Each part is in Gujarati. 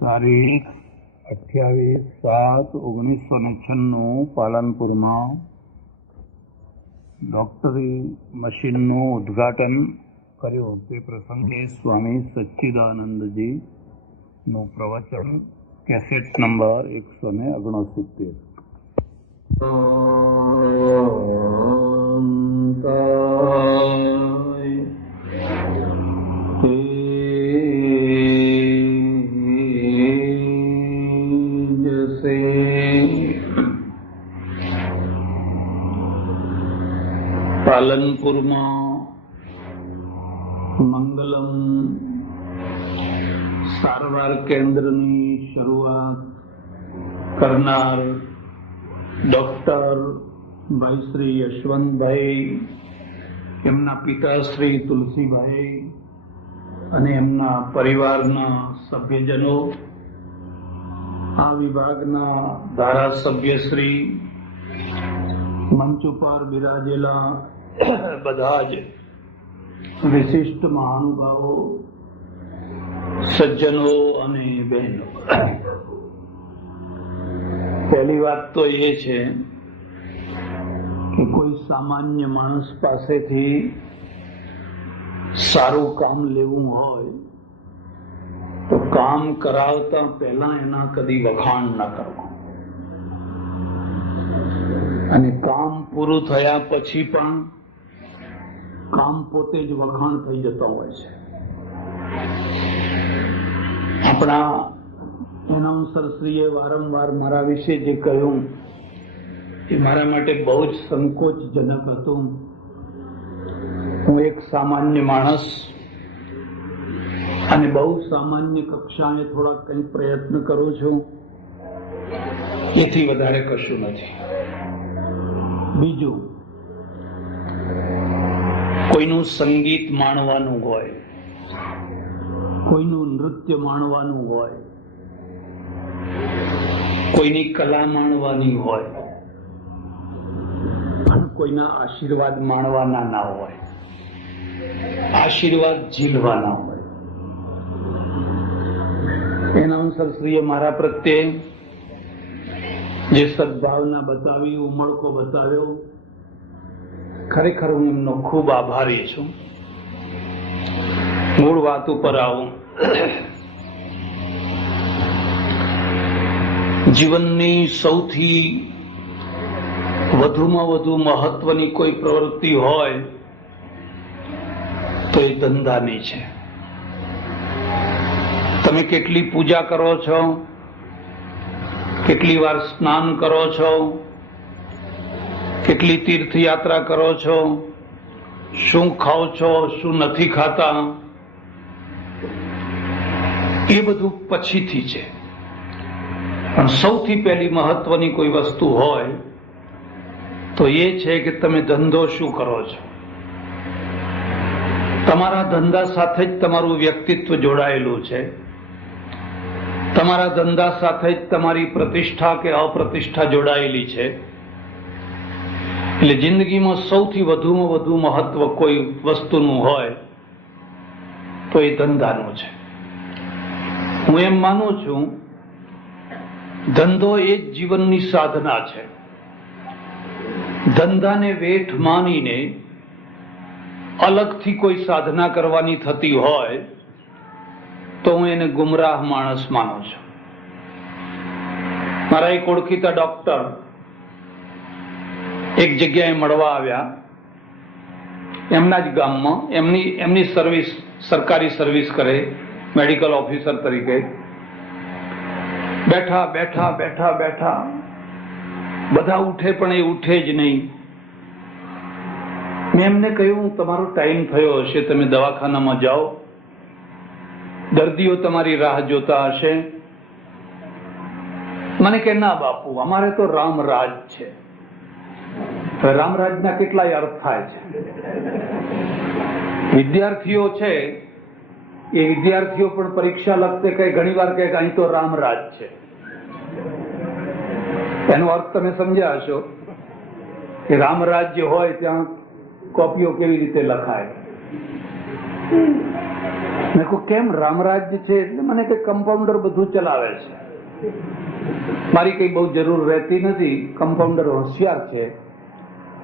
તારીખ 28/7/1996 પાલનપુરમાં ડોક્ટરી મશીનનું ઉદ્ઘાટન કર્યું. તે પ્રસંગે સ્વામી સચ્ચિદાનંદજી નું પ્રવચન, કેસેટ નંબર 169. પાલનપુરમાં મંગલમ સારવાર કેન્દ્રની શરૂઆત કરનાર ડોક્ટર ભાઈ શ્રી યશવંતભાઈ, એમના પિતા શ્રી તુલસીભાઈ અને એમના પરિવારના સભ્યજનો, આ વિભાગના ધારાસભ્ય શ્રી, મંચ ઉપર બિરાજેલા બધા જ વિશિષ્ટ મહાનુભાવો, સજ્જનો અને બહેનો. પહેલી વાત તો એ છે કે કોઈ સામાન્ય માણસ પાસેથી સારું કામ લેવું હોય તો કામ કરાવતા પહેલા એના કદી વખાણ ન કરવા, અને કામ પૂરું થયા પછી પણ કામ પોતે જ વખાણ થઈ જતા હોય છે. આપણા એનાઉન્સરશ્રીએ વારંવાર મારા વિશે જે કહ્યું એ મારા માટે બહુ જ સંકોચજનક હતું. હું એક સામાન્ય માણસ અને બહુ સામાન્ય કક્ષાએ થોડા કંઈ પ્રયત્ન કરું છું, એથી વધારે કશું નથી. બીજું, કોઈનું સંગીત માણવાનું હોય, કોઈનું નૃત્ય માણવાનું હોય, કોઈની કલા માણવાની હોય, પણ કોઈના આશીર્વાદ માણવાના ના હોય, આશીર્વાદ ઝીલવાના હોય. એનાઉન્સરશ્રીએ મારા પ્રત્યે જે સદભાવના બતાવી, ઉમળકો બતાવ્યો, ખરેખર હું એમનો ખૂબ આભારી છું. મૂળ વાત ઉપર આવું. જીવનની સૌથી વધુમાં વધુ મહત્વની કોઈ પ્રવૃત્તિ હોય તો એ ધંધાની છે. તમે કેટલી પૂજા કરો છો, કેટલી વાર સ્નાન કરો છો, કેટલી તીર્થયાત્રા કરો છો, શું ખાઓ છો, શું નથી ખાતા, એ બધું પછીથી છે. પણ સૌથી પહેલી મહત્વની કોઈ વસ્તુ હોય તો એ છે કે તમે ધંધો શું કરો છો. તમારા ધંધા સાથે જ તમારું વ્યક્તિત્વ જોડાયેલું છે. તમારા ધંધા સાથે જ તમારી પ્રતિષ્ઠા કે અપ્રતિષ્ઠા જોડાયેલી છે. એટલે જિંદગીમાં સૌથી વધુમાં વધુ મહત્વ કોઈ વસ્તુનું હોય તો એ ધંધાનું છે. હું એમ માનું છું, ધંધો એ જ જીવનની સાધના છે. ધંધાને વેઠ માનીને અલગથી કોઈ સાધના કરવાની થતી હોય તો હું એને ગુમરાહ માણસ માનું છું. મારા એક ઓળખીતા ડોક્ટર એક જગ્યાએ મળવા આવ્યા, એમના જ ગામમાં. એમની સર્વિસ, સરકારી સર્વિસ કરે, મેડિકલ ઓફિસર તરીકે. બેઠા બેઠા બેઠા બેઠા બધા ઉઠે પણ એ ઉઠે જ નહીં. મેં એમને કહ્યું, તમારો ટાઈમ થયો હશે, તમે દવાખાનામાં જાઓ, દર્દીઓ તમારી રાહ જોતા હશે. મને કે ના બાપુ, અમારે તો રામરાજ છે. રામરાજના કેટલાય અર્થ થાય છે. વિદ્યાર્થીઓ છે, એ વિદ્યાર્થીઓ પણ પરીક્ષા લખતે કઈ ઘણી વાર કહે અહીં તો રામરાજ છે. એનો અર્થ તમે સમજ્યા હશો કે રામરાજ્ય હોય ત્યાં કોપીઓ કેવી રીતે લખાય. મેં કહું કેમ રામરાજ્ય છે એટલે મને કે કમ્પાઉન્ડર બધું ચલાવે છે, મારી કઈ બહુ જરૂર રહેતી નથી, કમ્પાઉન્ડર હોશિયાર છે.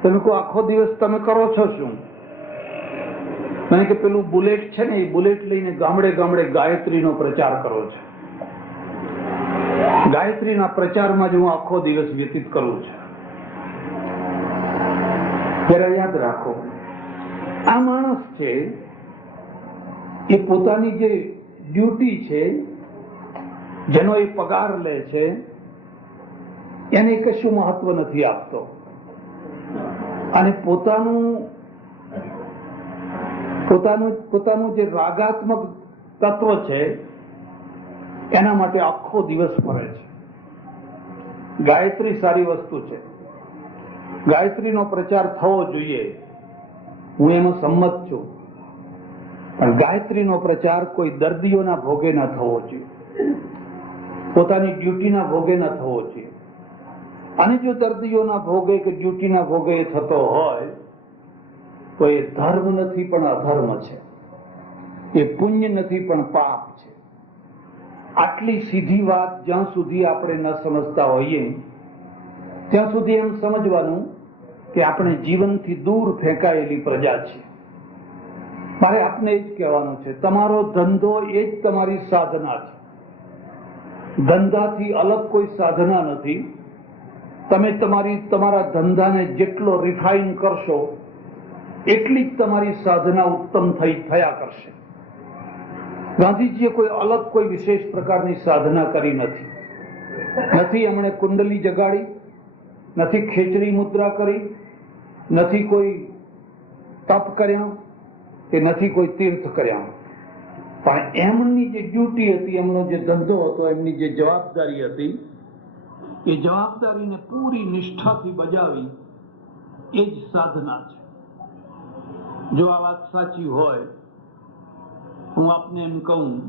તમે કહો આખો દિવસ તમે કરો છો શું? મને કે પેલું બુલેટ છે ને, એ બુલેટ લઈને ગામડે ગામડે ગાયત્રીનો પ્રચાર કરો છો. ગાયત્રીના પ્રચારમાં જ હું આખો દિવસ વ્યતીત કરું છું. જરા યાદ રાખો, આ માણસ છે એ પોતાની જે ડ્યુટી છે, જેનો એ પગાર લે છે, એને કશું મહત્વ નથી આપતો અને પોતાનું જે રાગાત્મક તત્વ છે એના માટે આખો દિવસ ફરે છે. ગાયત્રી સારી વસ્તુ છે, ગાયત્રીનો પ્રચાર થવો જોઈએ, હું એમાં સંમત છું, પણ ગાયત્રીનો પ્રચાર કોઈ દર્દીઓના ભોગે ન થવો જોઈએ, પોતાની ડ્યુટીના ભોગે ન થવો જોઈએ. અને જો દર્દીઓના ભોગે કે ડ્યુટીના ભોગે થતો હોય તો એ ધર્મ નથી પણ અધર્મ છે, એ પુણ્ય નથી પણ પાપ છે. આટલી સીધી વાત જ્યાં સુધી આપણે ન સમજતા હોઈએ ત્યાં સુધી એમ સમજવાનું કે આપણે જીવનથી દૂર ફેંકાયેલી પ્રજા છે. મારે આપને એ જ કહેવાનું છે, તમારો ધંધો એ જ તમારી સાધના છે, ધંધાથી અલગ કોઈ સાધના નથી. તમે તમારા ધંધાને જેટલો રિફાઇન કરશો એટલી જ તમારી સાધના ઉત્તમ થયા કરશે. ગાંધીજીએ કોઈ વિશેષ પ્રકારની સાધના કરી નથી એમણે કુંડલી જગાડી, નથી ખેચરી મુદ્રા કરી, નથી કોઈ તપ કર્યા કે નથી કોઈ તીર્થ કર્યા, પણ એમની જે ડ્યુટી હતી, એમનો જે ધંધો હતો, એમની જે જવાબદારી હતી, એ જવાબદારીને પૂરી નિષ્ઠાથી બજાવી એ જ સાધના છે. જો આ વાત સાચી હોય, હું આપને એમ કહું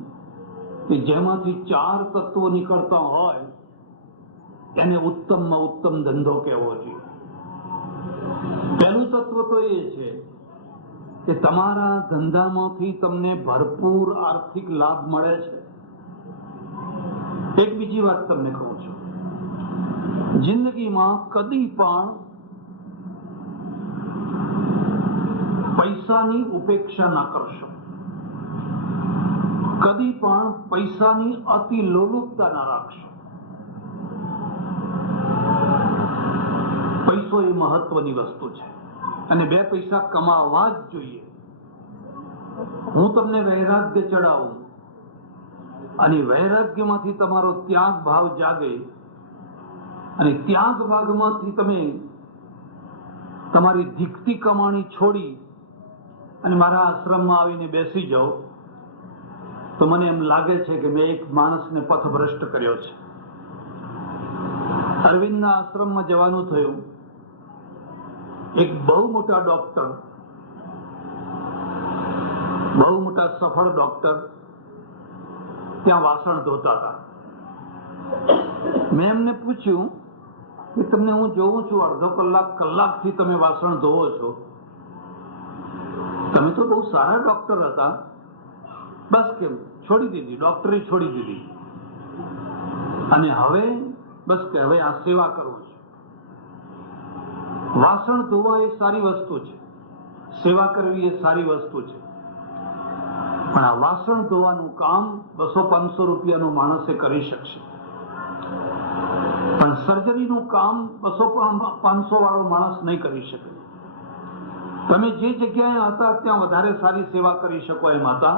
કે જેમાંથી 4 તત્વો નીકળતા હોય એને ઉત્તમમાં ઉત્તમ ધંધો કહેવો જોઈએ. પહેલું તત્વ તો એ છે કે તમારા ધંધામાંથી તમને ભરપૂર આર્થિક લાભ મળે છે. એક બીજી વાત તમને કહું છું, જિંદગીમાં કદી પણ પૈસાની ઉપેક્ષા ના કરશો, કદી પણ પૈસાની અતિ લોલુપતા ના રાખશો. પૈસો એ મહત્વની વસ્તુ છે અને 2 પૈસા કમાવા જ જોઈએ. હું તમને વૈરાગ્ય ચડાવું અને વૈરાગ્યમાંથી તમારો ત્યાગ ભાવ જાગે અને ત્યાગ ભાગમાંથી તમે તમારી ધીકતી કમાણી છોડી અને મારા આશ્રમમાં આવીને બેસી જાઓ તો મને એમ લાગે છે કે મેં એક માણસને પથભ્રષ્ટ કર્યો છે. અરવિંદના આશ્રમમાં જવાનું થયું. એક બહુ મોટા ડોક્ટર, બહુ મોટા સફળ ડોક્ટર ત્યાં વાસણ ધોતા હતા. મેં એમને પૂછ્યું કે તમને હું જોઉં છું અડધો કલાકથી તમે વાસણ ધોવો છો, તમે તો બહુ સારા ડોક્ટર હતા, બસ કેમ છોડી દીધી, ડોક્ટરી છોડી દીધી અને હવે બસ કે હવે આ સેવા કરું છું. વાસણ ધોવા એ સારી વસ્તુ છે, સેવા કરવી એ સારી વસ્તુ છે, પણ આ વાસણ ધોવાનું કામ 200-500 રૂપિયાનો માણસે કરી શકશે, પણ સર્જરીનું કામ 200-500 વાળો માણસ નહીં કરી શકે. તમે જે જગ્યાએ હતા ત્યાં વધારે સારી સેવા કરી શકો એમ હતા.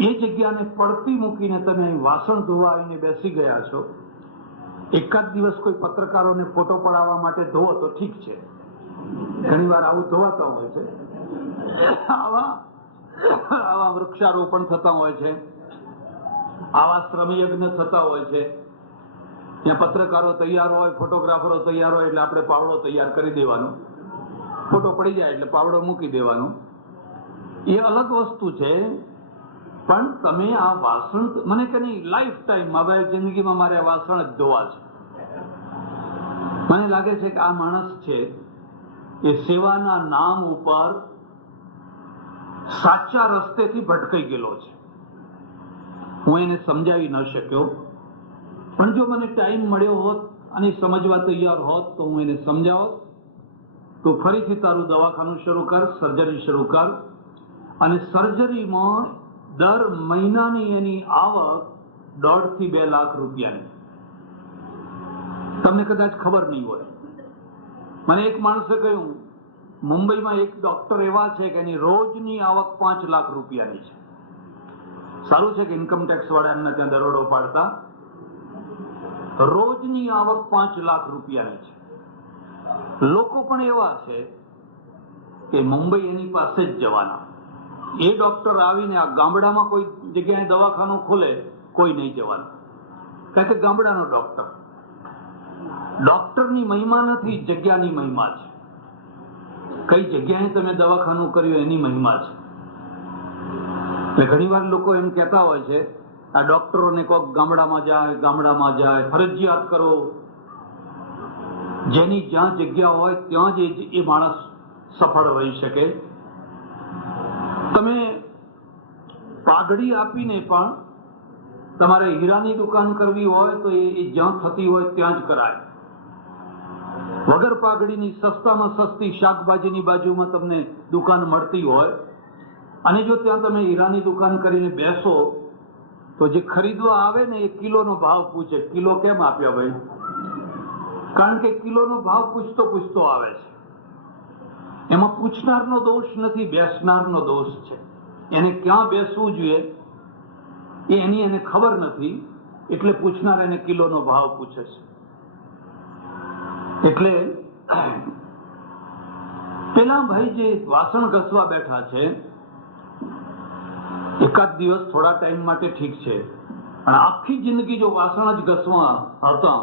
એ જગ્યાને પડતી મૂકીને તમે વાસણ ધોવા આવીને બેસી ગયા છો. એકાદ દિવસ કોઈ પત્રકારોને ફોટો પડાવવા માટે ધોવો તો ઠીક છે, ઘણી વાર આવું ધોવાતા હોય છે, આવા વૃક્ષારોપણ થતા હોય છે, આવા શ્રમયજ્ઞ થતા હોય છે, ત્યાં પત્રકારો તૈયાર હોય, ફોટોગ્રાફરો તૈયાર હોય એટલે આપણે પાવડો તૈયાર કરી દેવાનો, ફોટો પડી જાય એટલે પાવડો મૂકી દેવાનો. એ અલગ વસ્તુ છે. પણ તમે આ વાસણ, મને કે નહીં લાઈફ ટાઈમ હવે જિંદગીમાં મારે આ વાસણ જ ધોવા છે. મને લાગે છે કે આ માણસ છે એ સેવાના નામ ઉપર સાચા રસ્તેથી ભટકાઈ ગયેલો છે. હું એને સમજાવી ન શક્યો, પણ જો મને ટાઈમ મળ્યો હોત અને સમજવા તૈયાર હોત તો હું એને સમજાવત તો ફરીથી તારું દવાખાનું શરૂ કર, સર્જરી શરૂ કર, અને સર્જરીમાં દર મહિનાની એની આવક 1.5 થી 2 લાખ રૂપિયાની. તમને કદાચ ખબર નહીં હોય. મને એક માણસે કહ્યું, મુંબઈમાં એક ડોક્ટર એવા છે કે એની રોજની આવક 5 લાખ રૂપિયાની છે. સારું છે કે ઇન્કમટેક્સ વાળા એમને ત્યાં દરોડો પાડતા. રોજની આવક 5 લાખ રૂપિયાની છે. લોકો પણ એવા છે કે મુંબઈ એની પાસે જ જવાના. એ ડોક્ટર આવીને આ ગામડામાં કોઈ જગ્યાએ દવાખાનું ખોલે, કોઈ નહીં જવાનું, કારણ કે ગામડાનો ડોક્ટર. ડોક્ટરની મહિમા નથી, જગ્યાની મહિમા છે. કઈ જગ્યાએ તમે દવાખાનું કર્યું એની મહિમા છે. એટલે ઘણી વાર લોકો એમ કહેતા હોય છે, આ ડોક્ટરોને કોઈક ગામડામાં જાય, ફરજિયાત કરો. જેની જ્યાં જગ્યા હોય ત્યાં જ એ માણસ સફળ રહી શકે. તમે પાઘડી આપીને પણ તમારે હીરાની દુકાન કરવી હોય તો એ જ્યાં થતી હોય ત્યાં જ કરાય. વગર પાઘડીની સસ્તામાં સસ્તી શાકભાજીની બાજુમાં તમને દુકાન મળતી હોય અને જો ત્યાં તમે હીરાની દુકાન કરીને બેસો તો જે ખરીદવા આવે ને એ કિલોનો ભાવ પૂછે. કિલો કેમ આપ્યા ભાઈ? કારણ કે કિલોનો ભાવ પૂછતો આવે છે. એમાં પૂછનારનો દોષ નથી, બેસનારનો દોષ છે. એને ક્યાં બેસવું જોઈએ એની એને ખબર નથી, એટલે પૂછનાર એને કિલોનો ભાવ પૂછે છે. એટલે પેલા ભાઈ જે વાસણ ઘસવા બેઠા છે, એકાદ દિવસ થોડા ટાઈમ માટે ઠીક છે, અને આખી જિંદગી જો વાસણ જ ઘસવા હતા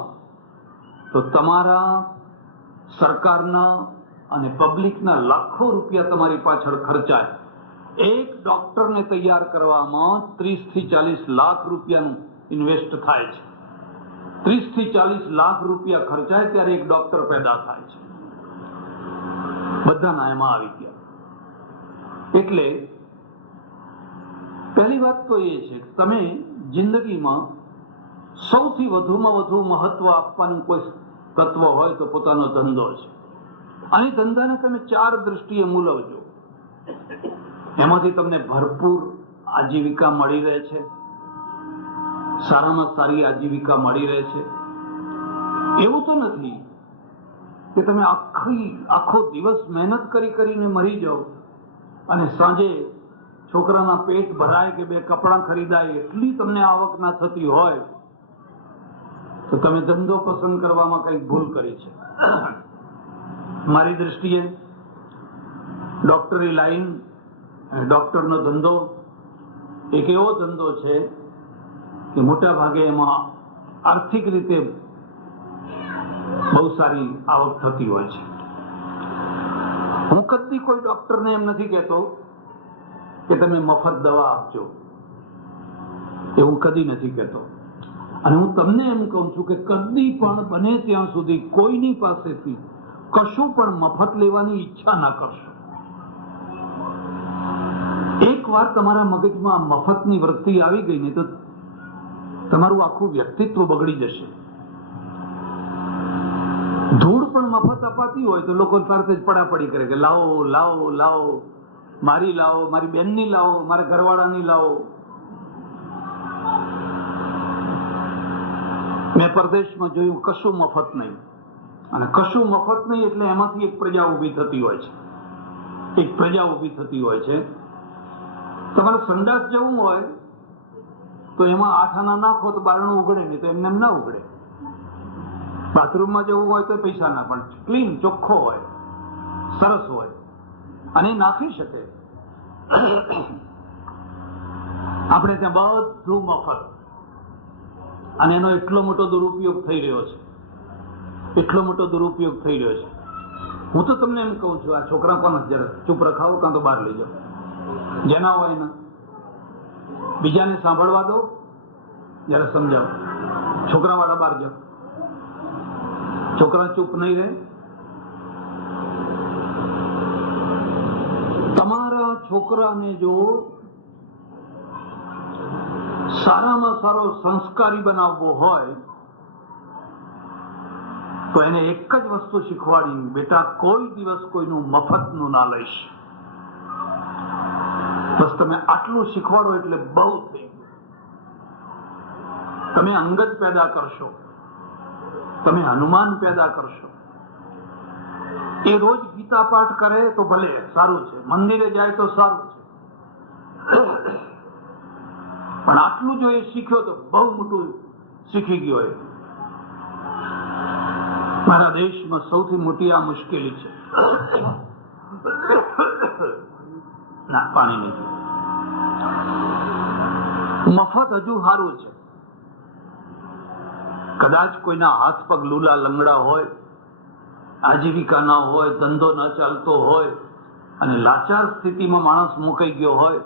તો તમારા સરકારના અને પબ્લિકના લાખો રૂપિયા તમારી પાછળ ખર્ચાય. એક ડોક્ટરને તૈયાર કરવામાં 30 થી 40 લાખ રૂપિયાનું ઇન્વેસ્ટ થાય છે. 30 થી 40 લાખ રૂપિયા ખર્ચાય ત્યારે એક ડોક્ટર પેદા થાય છે. બધાના એમાં આવી ગયા. એટલે પહેલી વાત તો એ છે કે તમે જિંદગીમાં સૌથી વધુમાં વધુ મહત્વ આપવાનું કોઈ તત્વ હોય તો પોતાનો ધંધો છે. અને ધંધાને તમે 4 દ્રષ્ટિએ મૂલવજો. એમાંથી તમને ભરપૂર આજીવિકા મળી રહે છે, સારામાં સારી આજીવિકા મળી રહે છે. એવું તો નથી કે તમે આખો દિવસ મહેનત કરીને મરી જાઓ અને સાંજે છોકરાના પેટ ભરાય કે 2 કપડાં ખરીદાય એટલી તમને આવક ના થતી હોય તો તમે ધંધો પસંદ કરવામાં કંઈક ભૂલ કરી છે. મારી દ્રષ્ટિએ ડોક્ટરી લાઈન, ડોક્ટરનો ધંધો એક એવો ધંધો છે કે મોટા ભાગે એમાં આર્થિક રીતે બહુ સારી આવક થતી હોય છે. હું કદી કોઈ ડોક્ટરને એમ નથી કહેતો કે તમે મફત દવા આપજો, એવું કદી નથી કહેતો. અને હું તમને એમ કહું છું કે કદી પણ બને ત્યાં સુધી કોઈની પાસેથી કશું પણ મફત લેવાની ઈચ્છા ના કરશો. એક વાર તમારા મગજમાં મફતની વૃત્તિ આવી ગઈ ને તો તમારું આખું વ્યક્તિત્વ બગડી જશે. ધૂળ પણ મફત અપાતી હોય તો લોકો તરત જ પડાપડી કરે કે લાવો લાવો લાવો, મારી લાવો, મારી બેનની લાવો, મારા ઘરવાળાની લાવો. મેં પરદેશમાં જોયું કશું મફત નહીં. અને કશું મફત નહીં એટલે એમાંથી એક પ્રજા ઊભી થતી હોય છે. એક પ્રજા ઊભી થતી હોય છે. તમારે સંડાસ જવું હોય તો એમાં 8 આના નાખો તો બારણું ઉઘડે, નહીં તો એમને એમ ના ઉઘડે. બાથરૂમમાં જવું હોય તો પૈસા ના, પણ ક્લીન ચોખ્ખો હોય, સરસ હોય અને નાખી શકે. આપણે ત્યાં બધું મફત, અને એનો એટલો મોટો દુરુપયોગ થઈ રહ્યો છે, એટલો મોટો દુરુપયોગ થઈ રહ્યો છે. હું તો તમને એમ કહું છું, આ છોકરા કોને જરા ચૂપ રખાવો કાં તો બહાર લઈ જાઓ. જેના હોય ને બીજાને સાંભળવા દો, જરા સમજાવો. છોકરા વાળા બહાર જાઓ. છોકરા ચૂપ નહીં રહે. તમારા છોકરાને જો સારામાં સારો સંસ્કારી બનાવવો હોય તો એને એક જ વસ્તુ શીખવાડી, બેટા કોઈ દિવસ કોઈનું મફતનું ના લઈશ. બસ તમે આટલું શીખવાડો એટલે બહુ થઈ ગયું. તમે અંગત પેદા કરશો, તમે હનુમાન પેદા કરશો. એ રોજ ગીતા પાઠ કરે તો ભલે સારું છે, મંદિરે જાય તો સારું છે, પણ આટલું જો એ શીખ્યો તો બહુ મોટું શીખી ગયો. એ મારા દેશમાં સૌથી મોટી આ મુશ્કેલી છે. ના, પાણી નથી. મફત હજુ સારું છે. કદાચ કોઈના હાથ પગ લૂલા લંગડા હોય, આજીવિકા ના હોય, ધંધો ન ચાલતો હોય અને લાચાર સ્થિતિમાં માણસ મુકાઈ ગયો હોય,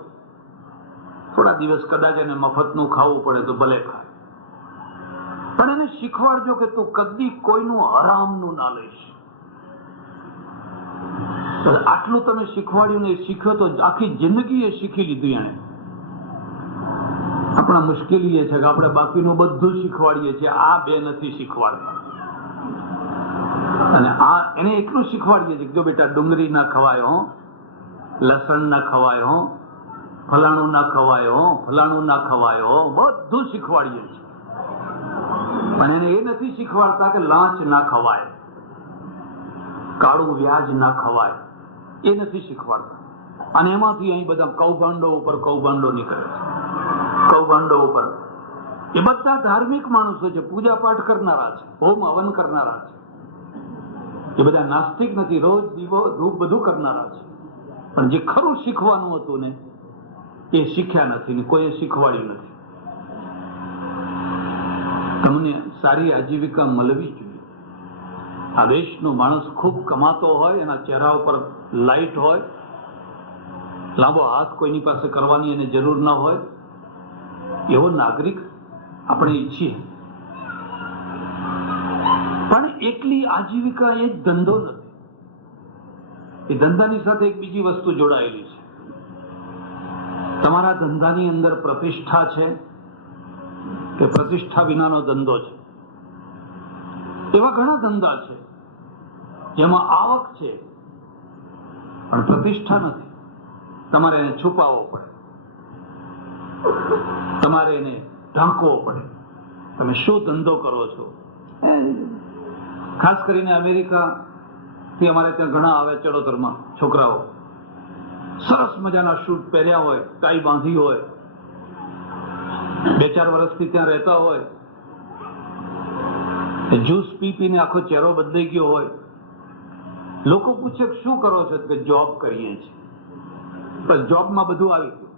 થોડા દિવસ કદાચ એને મફતનું ખાવું પડે તો ભલે ખાય, પણ એને શીખવાડજો કે તું કદી કોઈનું હરામનું ના લઈશ. આટલું તમે શીખવાડ્યું ને શીખ્યો તો આખી જિંદગી એ શીખી લીધું એને. આપણા મુશ્કેલી એ છે કે આપણે બાકીનું બધું શીખવાડીએ છીએ, આ બે નથી શીખવાડતા. અને આ એને એટલું શીખવાડીએ છીએ કે જો બેટા ડુંગળી ના ખવાય હો, લસણ ના ખવાય હો, ફલાણું ના ખવાય હો, ફલાણું ના ખવાય હો, બધું શીખવાડીએ છીએ. અને એને એ નથી શીખવાડતા કે લાંચ ના ખવાય, કાળું વ્યાજ ના ખવાય, એ નથી શીખવાડતા. અને એમાંથી અહીં બધા કૌભાંડો ઉપર કૌભાંડો નીકળે છે. કૌભાંડો ઉપર એ બધા ધાર્મિક માણસો છે, પૂજા પાઠ કરનારા છે, હોમ હવન કરનારા છે. એ બધા નાસ્તિક નથી, રોજ દીવો ધૂપ બધું કરનારા છે. પણ જે ખરું શીખવાનું હતું ને એ શીખ્યા નથી ને કોઈએ શીખવાડ્યું નથી. તમને સારી આજીવિકા મળવી જોઈએ. આ દેશનો માણસ ખૂબ કમાતો હોય, એના ચહેરા ઉપર લાઈટ હોય, લાંબો હાથ કોઈની પાસે કરવાની એને જરૂર ના હોય, એવો નાગરિક આપણે ઈચ્છીએ. પણ એટલી આજીવિકા એ ધંધો નથી. એ ધંધાની સાથે એક બીજી વસ્તુ જોડાયેલી છે. તમારા ધંધાની અંદર પ્રતિષ્ઠા છે કે પ્રતિષ્ઠા વિનાનો ધંધો છે? એવા ઘણા ધંધા છે જેમાં આવક છે પણ પ્રતિષ્ઠા નથી. તમારે એને છુપાવવો પડે, તમારે એને ઢાંકવો પડે. તમે શું ધંધો કરો છો? ખાસ કરીને અમેરિકાથી અમારે ત્યાં ઘણા આવે ચડોતરમાં છોકરાઓ, સરસ મજાના શૂટ પહેર્યા હોય, ટાઈ બાંધી હોય, 2-4 વર્ષથી ત્યાં રહેતા હોય, જ્યુસ પી પીને આખો ચહેરો બદલાઈ ગયો હોય. લોકો પૂછે શું કરો છો? કે જોબ કરીએ છીએ. બસ જોબમાં બધું આવી ગયું.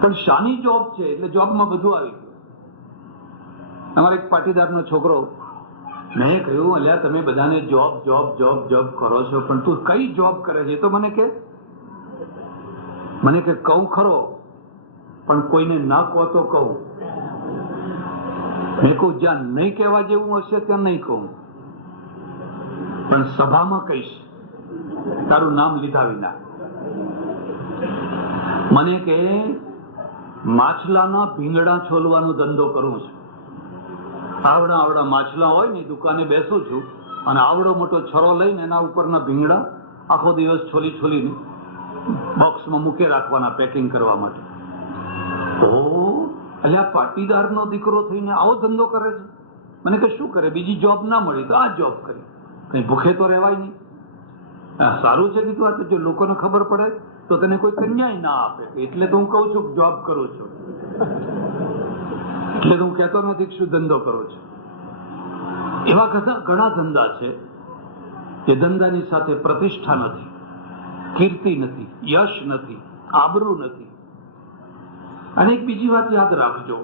પણ શાની જોબ છે? એટલે જોબમાં બધું આવી ગયું. અમારા એક પાટીદારનો છોકરો, મેં કહ્યું અલ્યા તમે બધાને જોબ જોબ જોબ જોબ કરો છો, પણ તું કઈ જોબ કરે છે? તો મને કે કહું ખરો, પણ કોઈને ના કહો તો કહું. મેં કહું જ્યાં નહીં કહેવા જેવું હશે ત્યાં નહીં કહું, પણ સભામાં કહીશ, તારું નામ લીધા વિના. મને કે માછલાના ભીંગડા છોલવાનો ધંધો કરું છું. આવડા માછલા હોય ને દુકાને બેસું છું અને આવડો મોટો છરો લઈને એના ઉપરના ભીંગડા આખો દિવસ છોલીને બોક્સમાં મૂકે રાખવાના, પેકિંગ કરવા માટે. અલ્યા પાટીદારનો દીકરો થઈને આવો ધંધો કરે છે? મને કે શું કરે? બીજી જોબ ના મળી તો આ જોબ કરી, કઈ ભૂખે તો રહેવાય નહીં. સારું છે કીધું. આ તો જો લોકોને ખબર પડે તો તને કોઈ કન્યા ના આપે. એટલે તો હું કઉ છું જોબ કરું છું. એટલે તો હું કહેતો નથી કે શું ધંધો કરો છો. એવા ઘણા ધંધા છે જે ધંધાની સાથે પ્રતિષ્ઠા નથી, કીર્તિ નથી, યશ નથી, આબરૂ નથી. અને એક બીજી વાત યાદ રાખજો,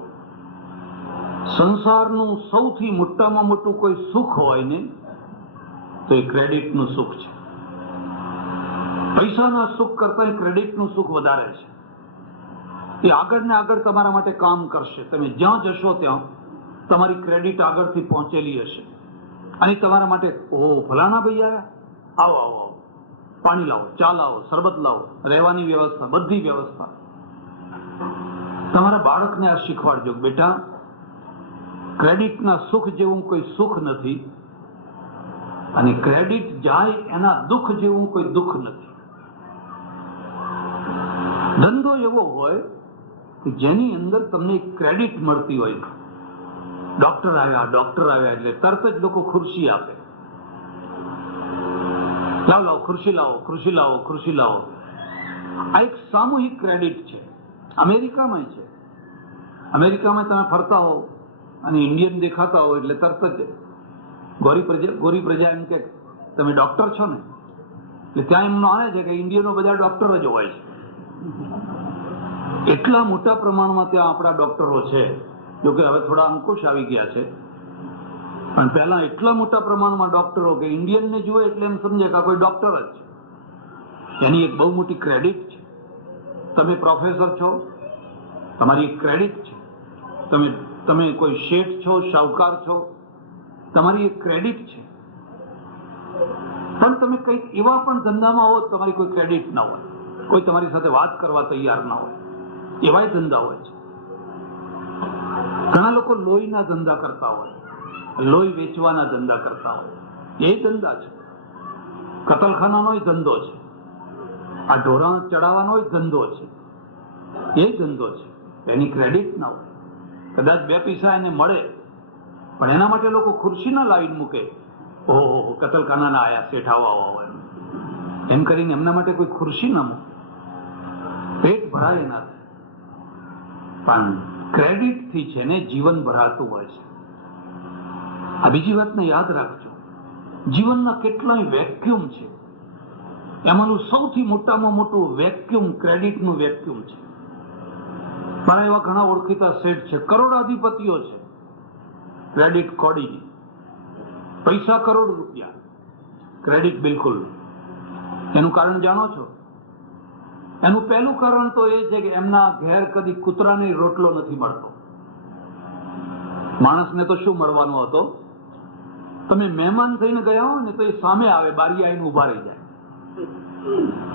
સંસારનું સૌથી મોટામાં મોટું કોઈ સુખ હોય ને તો એ ક્રેડિટનું સુખ છે. પૈસાના સુખ કરતા ક્રેડિટનું સુખ વધારે છે. એ આગળ ને આગળ તમારા માટે કામ કરશે. તમે જ્યાં જશો ત્યાં તમારી ક્રેડિટ આગળથી પહોંચેલી હશે અને તમારા માટે ફલાણા ભાઈ આવ્યા, આવો આવો આવો, પાણી લાવો, ચા લાવો, શરબત લાવો, રહેવાની વ્યવસ્થા, બધી વ્યવસ્થા. તમારા બાળકને આ શીખવાડજો, બેટા ક્રેડિટના સુખ જેવું કોઈ સુખ નથી અને ક્રેડિટ જાય એના દુઃખ જેવું કોઈ દુઃખ નથી. ધંધો એવો હોય કે જેની અંદર તમને ક્રેડિટ મળતી હોય. ડોક્ટર આવ્યા એટલે તરત જ લોકો ખુરશી આપે, લાવો ખુરશી લાવો. આ એક સામૂહિક ક્રેડિટ છે. અમેરિકામાં છે. અમેરિકામાં તમે ફરતા હો અને ઇન્ડિયન દેખાતા હો એટલે તરત જ ગોરી પ્રજા એમ કે તમે ડોક્ટર છો ને, એટલે ત્યાં એમ માને છે કે ઇન્ડિયનો બધા ડોક્ટર જ હોય છે. એટલા મોટા પ્રમાણમાં ત્યાં આપણા ડોક્ટરો છે. જોકે હવે થોડા અંકુશ આવી ગયા છે, પણ પહેલા એટલા મોટા પ્રમાણમાં ડોક્ટરો કે ઇન્ડિયનને જુએ એટલે એમ સમજે કે કોઈ ડોક્ટર જ છે. એની એક બહુ મોટી ક્રેડિટ છે. તમે પ્રોફેસર છો, તમારી એક ક્રેડિટ છે. તમે કોઈ શેઠ છો, શાહુકાર છો, તમારી એક ક્રેડિટ છે. પણ તમે કંઈક એવા પણ ધંધામાં હો તમારી કોઈ ક્રેડિટ ના હોય, કોઈ તમારી સાથે વાત કરવા તૈયાર ના હોય, એવાય ધંધા હોય છે. ઘણા લોકો લોહીના ધંધા કરતા હોય, લોહી વેચવાના ધંધા કરતા હોય, એ ધંધા છે. કતલખાનાનો ધંધો છે, આ ઢોરણ ચડાવવાનો ધંધો છે, એ ધંધો છે. એની ક્રેડિટ ના હોય. કદાચ 2 પૈસા એને મળે, પણ એના માટે લોકો ખુરશી ના લાવીને મૂકે. ઓહો કતલખાના આયા શેઠ આવો એમ કરીને એમના માટે કોઈ ખુરશી ના મૂકે. પેટ ભરાય એના, પણ ક્રેડિટ થી છે ને જીવન ભરાતું હોય છે. આ બીજી વાતને યાદ રાખજો. જીવનના કેટલાય વેક્યુમ છે, એમાંનું સૌથી મોટામાં મોટું વેક્યુમ ક્રેડિટનું વેક્યુમ છે. મારા એવા ઘણા ઓળખીતા શેઠ છે, કરોડાધિપતિઓ છે, ક્રેડિટ કોડી, પૈસા કરોડ રૂપિયા, ક્રેડિટ બિલકુલ. એનું કારણ જાણો છો? એનું પહેલું કારણ તો એ છે કે એમના ઘેર કદી કૂતરાને રોટલો નથી મળતો. માણસને તો શું મળવાનો હતો? તમે મહેમાન થઈને ગયા હો ને તો એ સામે આવે, બારી આવીને ઉભા રહી જાય.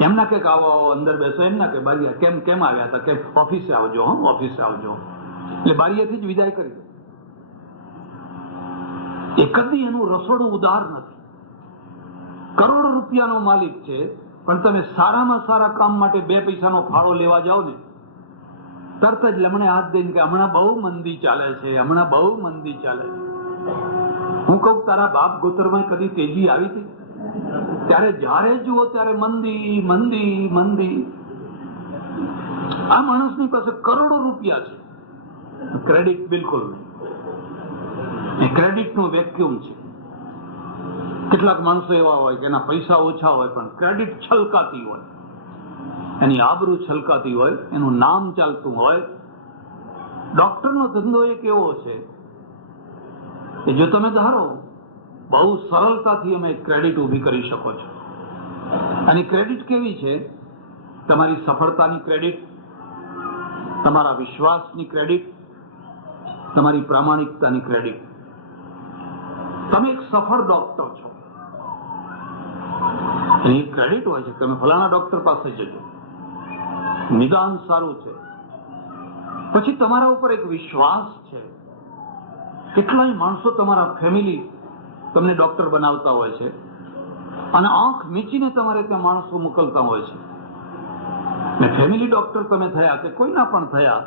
એમના કે આવો અંદર બેસો, એમના કે બારી કેમ આવ્યા હતા, કે ઓફિસે આવજો, ઓફિસે આવજો, એટલે બારીએથી જ વિદાય કરી દે. એ કદી એનું રસોડું ઉદાર નથી. કરોડ રૂપિયાનો માલિક છે, પણ તમે સારામાં સારા કામ માટે 2 પૈસાનો ફાળો લેવા જાઓ ને, તરત જ લમણે હાથ દઈને કે હમણાં બહુ મંદી ચાલે છે, હમણાં બહુ મંદી ચાલે છે. હું કહું તારા બાપ ગોતરમાં કદી તેજી આવી હતી? ત્યારે જ્યારે જુઓ ત્યારે મંદી મંદી મંદી. આ માણસની પાસે કરોડો રૂપિયા છે, ક્રેડિટ બિલકુલ નહીં. એ ક્રેડિટનું વેક્યુમ છે. કેટલાક માણસો એવા હોય કે એના પૈસા ઓછા હોય પણ ક્રેડિટ છલકાતી હોય, એની આબરૂ છલકાતી હોય, એનું નામ ચાલતું હોય. ડોક્ટરનો ધંધો એક એવો છે કે જો તમે ધારો બહુ સરળતાથી અમે ક્રેડિટ ઊભી કરી શકો છો. અને ક્રેડિટ કેવી છે? તમારી સફળતાની ક્રેડિટ, તમારા વિશ્વાસની ક્રેડિટ, તમારી પ્રામાણિકતાની ક્રેડિટ. તમે એક સફળ ડોક્ટર છો, એની ક્રેડિટ હોય છે. તમે ફલાણા ડોક્ટર પાસે જજો, નિદાન સારું છે. પછી તમારા ઉપર એક વિશ્વાસ છે. કેટલાય માણસો, તમારા ફેમિલી તમને ડોક્ટર બનાવતા હોય છે અને આંખ મીચીને તમારે ત્યાં માણસો મોકલતા હોય છે. ને ફેમિલી ડોક્ટર તમે થયા કે કોઈના પણ થયા,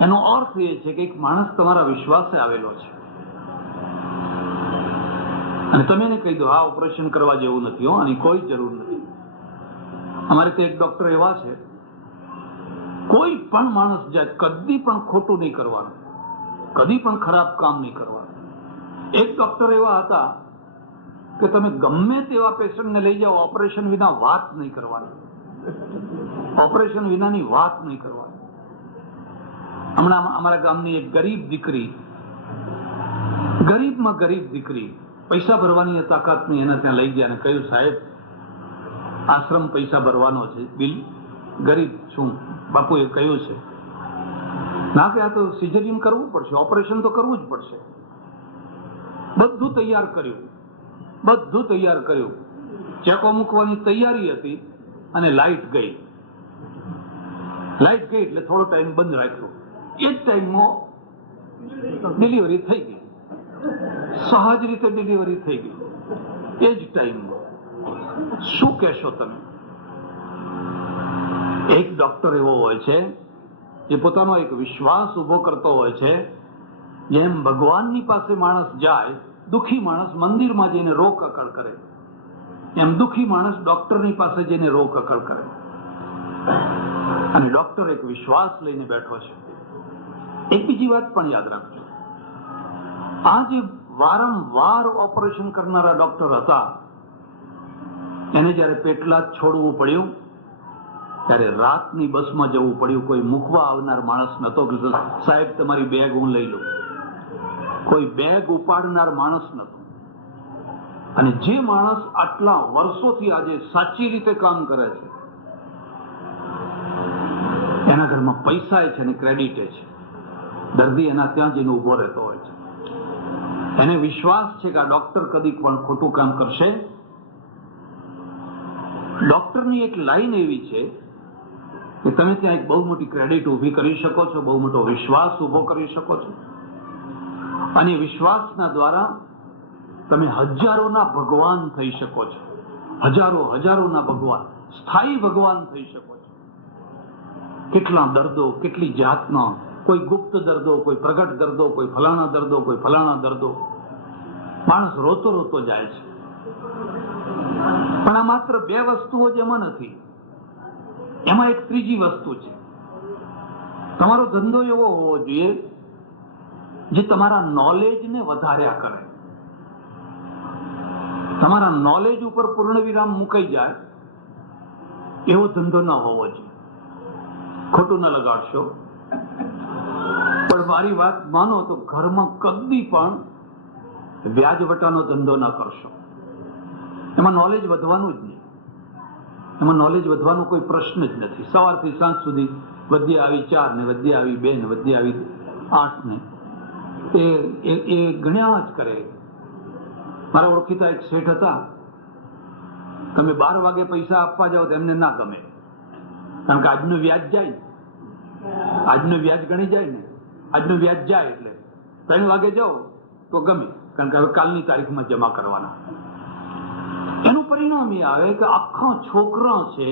એનો અર્થ એ છે કે એક માણસ તમારા વિશ્વાસે આવેલો છે અને તમે એને કહી દો આ ઓપરેશન કરવા જેવું નથી, આની કોઈ જરૂર નથી. અમારે તો એક ડોક્ટર એવા છે, કોઈ પણ માણસ જાય કદી પણ ખોટું નહીં કરવાનું, કદી પણ ખરાબ કામ નહીં કરવાનું. એક ડોક્ટર એવા હતા કે તમે ગમે તેવા પેશન્ટને લઈ જાઓ, ઓપરેશન વિના વાત નહીં કરવાની, ઓપરેશન વિનાની વાત નહીં કરવાની. હમણાં અમારા ગામની એક ગરીબ દીકરી, ગરીબમાં ગરીબ દીકરી, પૈસા ભરવાની તાકાત નહીં, એના ત્યાં લઈ ગયા અને કહ્યું સાહેબ આશ્રમ પૈસા ભરવાનો છે, બિલ ગરીબ છું, બાપુએ કહ્યું છે. ના કે આ તો સિઝેરિયન કરવું પડશે, ઓપરેશન તો કરવું જ પડશે. બધું તૈયાર કર્યું, બધું તૈયાર કર્યું. ચેકો મૂકવાની તૈયારી હતી અને લાઇટ ગઈ એટલે થોડો ટાઈમ બંધ રાખ્યો. એ જ ટાઈમમાં ડિલિવરી થઈ ગઈ, સહજ રીતે ડિલિવરી થઈ ગઈ એ જ ટાઈમમાં. શું કહેશો તમે? એક ડોક્ટર એવો હોય છે જે પોતાનો એક વિશ્વાસ ઉભો કરતો હોય છે, જેમ ભગવાનની પાસે માણસ જાય, દુઃખી માણસ મંદિરમાં જઈને રોક અકળ કરે, એમ દુઃખી માણસ ડોક્ટરની પાસે જઈને રોક અકળ કરે. અને ડોક્ટર એક વિશ્વાસ લઈને બેઠો છે. એક બીજી વાત પણ યાદ રાખજો, આ જે વારંવાર ઓપરેશન કરનારા ડોક્ટર હતા, એને જયારે પેટલાદ છોડવું પડ્યું ત્યારે રાતની બસમાં જવું પડ્યું. કોઈ મૂકવા આવનાર માણસ નતો કે સાહેબ તમારી બેગ હું લઈ લઉં. કોઈ બેગ ઉપાડનાર માણસ નતો. અને જે માણસ આટલા વર્ષોથી આજે સાચી રીતે કામ કરે છે, એના ઘરમાં પૈસા છે અને ક્રેડિટ છે. દર્દી એના ત્યાં જઈને ઉભો રહેતો હોય છે. એને વિશ્વાસ છે કે આ ડોક્ટર કદી પણ ખોટું કામ કરશે. ડોક્ટરની એક લાઈન એવી છે કે તમે ત્યાં એક બહુ મોટી ક્રેડિટ ઊભી કરી શકો છો, બહુ મોટો વિશ્વાસ ઊભો કરી શકો છો. અને વિશ્વાસના દ્વારા તમે હજારોના ભગવાન થઈ શકો છો. હજારોના ભગવાન, સ્થાયી ભગવાન થઈ શકો છો. કેટલા દર્દો, કેટલી જાતના, કોઈ ગુપ્ત દર્દો, કોઈ પ્રગટ દર્દો, કોઈ ફલાણા દર્દો, કોઈ ફલાણા દર્દો. માણસ રોતો રોતો જાય છે. પણ આ માત્ર બે વસ્તુઓ જ એમાં નથી, એમાં એક ત્રીજી વસ્તુ છે. તમારો ધંધો એવો હોવો જોઈએ જે તમારા નોલેજને વધાર્યા કરે. તમારા નોલેજ ઉપર પૂર્ણ વિરામ મુકાઈ જાય એવો ધંધો ન હોવો જોઈએ. ખોટું ન લગાડશો, પણ મારી વાત માનો તો ઘરમાં કદી પણ વ્યાજવટાનો ધંધો ન કરશો. એમાં નોલેજ વધવાનું જ નહીં. એમાં નોલેજ વધવાનો કોઈ પ્રશ્ન જ નથી. સવારથી સાંજ સુધી વદ્ય આવી 4 ને વદ્ય આવી 2 ને વદ્ય આવી 8 ને એ ગણ્યા જ કરે. મારા ઓળખીતા એક શેઠ હતા, તમે 12 વાગે પૈસા આપવા જાઓ તો એમને ના ગમે, કારણ કે આજનું વ્યાજ જાય, આજનું વ્યાજ ગણી જાય ને, આજનું વ્યાજ જાય એટલે 3 વાગે જાઓ તો ગમે, કારણ કે હવે કાલની તારીખમાં જમા કરવાના. એનું પરિણામ એ આવે કે આખા છોકરા છે